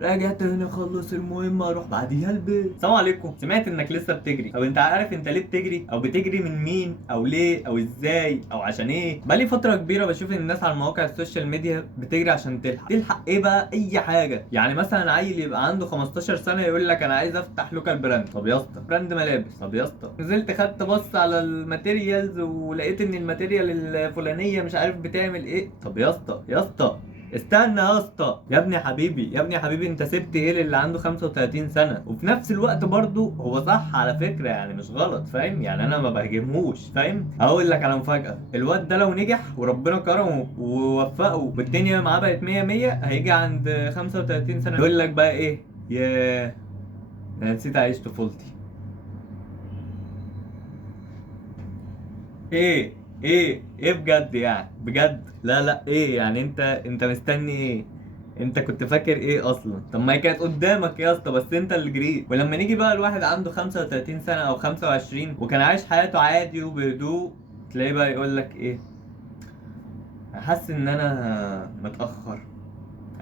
راجع تاني اخلص المهمة اروح بعديها البيت. السلام عليكم، سمعت انك لسه بتجري. طب انت عارف انت ليه بتجري؟ او بتجري من مين؟ او ليه؟ او ازاي؟ او عشان ايه؟ بقالي فترة كبيرة بشوف الناس على مواقع السوشيال ميديا بتجري عشان تلحق ايه بقى؟ اي حاجة. يعني مثلا عيل يبقى عنده 15 سنة يقول لك انا عايز افتح لوكال براند. طب يا اسطى براند ملابس. طب يا اسطى نزلت خدت بص على الماتيريالز ولقيت ان الماتيريال الفلانية مش عارف بتعمل ايه. طب يا اسطى يا اسطى استنى يا اسطى، يا ابني حبيبي يا ابني حبيبي، انت سبت ايه اللي عنده 35 سنه؟ وفي نفس الوقت برضو هو صح على فكره، يعني مش غلط، فاهم؟ يعني انا ما بهاجمهوش، فاهم؟ هقول لك على مفاجاه، الواد ده لو نجح وربنا كرمه ووفقه والدنيا معاه بقت 100 100، هيجي عند 35 سنه يقول لك بقى ايه؟ ياه، انا نسيت اعيش طفولتي. ايه ايه بجد؟ يعني بجد لا لا، ايه يعني؟ انت مستني ايه؟ انت كنت فاكر ايه اصلا؟ طب ما هي كانت قدامك يا اسطى، بس انت اللي جريت. ولما نيجي بقى الواحد عنده 35 سنة او 25 وكان عايش حياته عادي وبهدوء، تلاقيه بقى يقول لك ايه؟ أنا حاسس ان انا متأخر.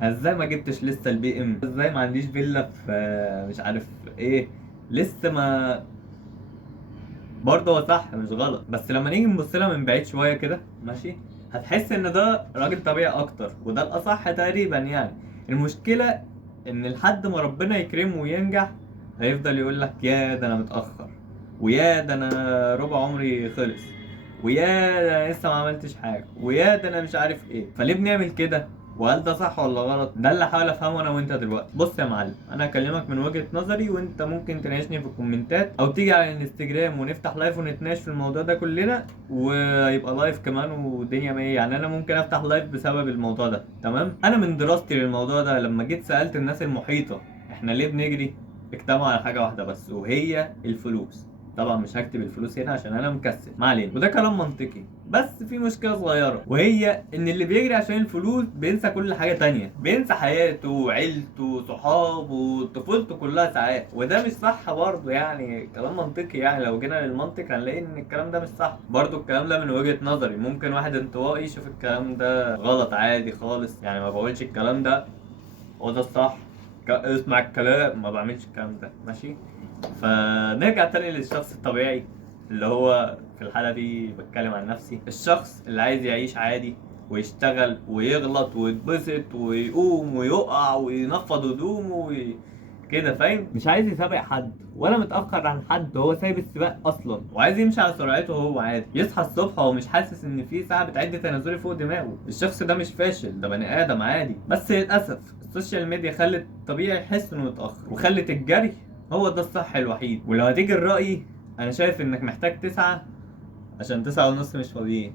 أنا ازاي ما جبتش لسه البي ام؟ ازاي ما عنديش فيلا في مش عارف ايه؟ لسه ما. برضه هو صح مش غلط، بس لما نيجي نبص لها من بعيد شويه كده ماشي، هتحس ان ده راجل طبيعي اكتر، وده الاصح تقريبا يعني. المشكله ان لحد ما ربنا يكرمه وينجح هيفضل يقول لك يا ده انا متاخر، ويا ده انا ربع عمري خلص، ويا ده انا لسه ما عملتش حاجه، ويا ده انا مش عارف ايه. فليه بنعمل كده؟ وهل ده صح ولا غلط؟ ده اللي هحاول افهمه انا وانت دلوقتي. بص يا معلم، انا هكلمك من وجهة نظري وانت ممكن تناقشني في الكومنتات او تيجي على الانستجرام ونفتح لايف ونتناقش في الموضوع ده كلنا، ويبقى لايف كمان ودنيا مية. يعني انا ممكن افتح لايف بسبب الموضوع ده. تمام؟ انا من دراستي للموضوع ده لما جيت سألت الناس المحيطة احنا ليه بنجري، اجتمعوا على حاجة واحدة بس، وهي الفلوس. طبعا مش هكتب الفلوس هنا عشان انا مكسل، ما علينا، وده كلام منطقي. بس في مشكلة صغيرة، وهي ان اللي بيجري عشان الفلوس بينسى كل حاجة تانية، بينسى حياته وعيلته صحابه وطفولته كلها ساعات، وده مش صح برضه. يعني كلام منطقي، يعني لو جينا للمنطق هنلاقي ان الكلام ده مش صح برضه. الكلام ده من وجهة نظري، ممكن واحد انطوائي يشوف الكلام ده غلط عادي خالص، يعني ما بقولش الكلام ده هو ده الصح. اسمع الكلام، ما بعملش الكلام ده ماشي. فنرجع تاني للشخص الطبيعي، اللي هو في الحالة دي بتكلم عن نفسي، الشخص اللي عايز يعيش عادي ويشتغل ويغلط ويتبسط ويقوم ويقع وينفض هدومه كده، فاهم؟ مش عايز يسابق حد ولا متأخر عن حد، هو سايب السباق أصلا وعايز يمشي على سرعته. هو عادي يصحى الصبح وهو مش حاسس إن في ساعة بتعد تنازلي فوق دماغه. الشخص ده مش فاشل، ده بني آدم عادي. بس للأسف السوشيال ميديا خلت طبيعي يحس إنه متأخر، وخلت الجري هو ده الصح الوحيد. ولو هتيجي الرأي، أنا شايف إنك محتاج 9، عشان 9:30 مش فاضيين.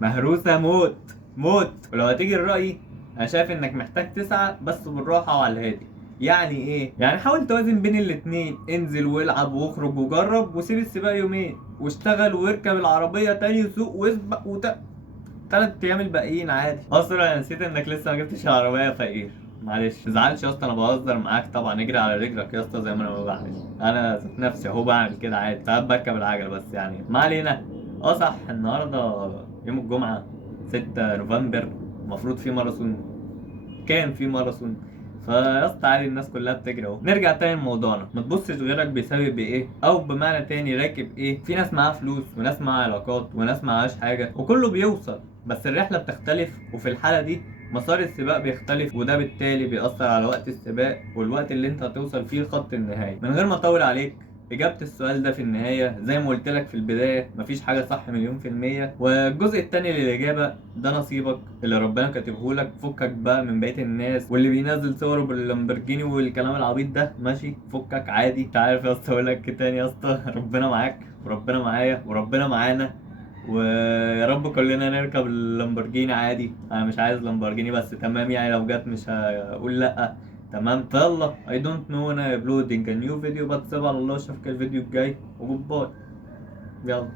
مهروسة موت موت. ولو هتيجي الرأي، أنا شايف إنك محتاج 9 بس بالراحة وعلى الهادي. يعني إيه؟ يعني حاول توازن بين الاتنين، انزل والعب واخرج وجرب وسيب السباق يومين، واشتغل واركب العربية تاني وسوق واسبق 3 أيام الباقيين عادي. أصلا أنا نسيت إنك لسه ما جبتش العربية يا فقير. معلش متزعلش يا اسطى، انا بهزر معاك طبعا. اجري على رجلك يا اسطى زي ما انا ما بعمل. انا ذات نفسي اهو بعمل كده عادي، ساعات بركب العجل، بس يعني ما علينا. اه صح، النهارده يوم الجمعه 6 نوفمبر، المفروض في ماراثون. كان في ماراثون. فيا اسطى عادي، الناس كلها بتجري اهو. نرجع تاني لموضوعنا، ما تبصش غيرك بيسابق بايه، او بمعنى تاني راكب ايه. في ناس معاها فلوس وناس معاها علاقات وناس معاهاش حاجه، وكله بيوصل، بس الرحله بتختلف. وفي الحاله دي مسار السباق بيختلف، وده بالتالي بيأثر على وقت السباق والوقت اللي انت هتوصل فيه لخط النهايه. من غير ما اطول عليك، إجابة السؤال ده في النهاية زي ما قلت لك في البداية، مفيش حاجة صح مليون في المية. والجزء التاني للإجابة ده نصيبك اللي ربنا كاتبهولك. فكك بقى من بقية الناس واللي بينزل صوره باللامبرجيني والكلام العبيط ده ماشي، فكك عادي. انت عارف يا اسطى، اقول لك تاني يا اسطى ربنا معاك وربنا معايا وربنا معانا، ويا رب كلنا نركب اللامبرجيني عادي. انا مش عايز لامبرجيني بس تمام، يعني لو جت مش هقول لا. تمام، فيلا I don't know انا uploading a new video، بس سيبها على الله. اشوفك الفيديو الجاي وجود باي. يلا.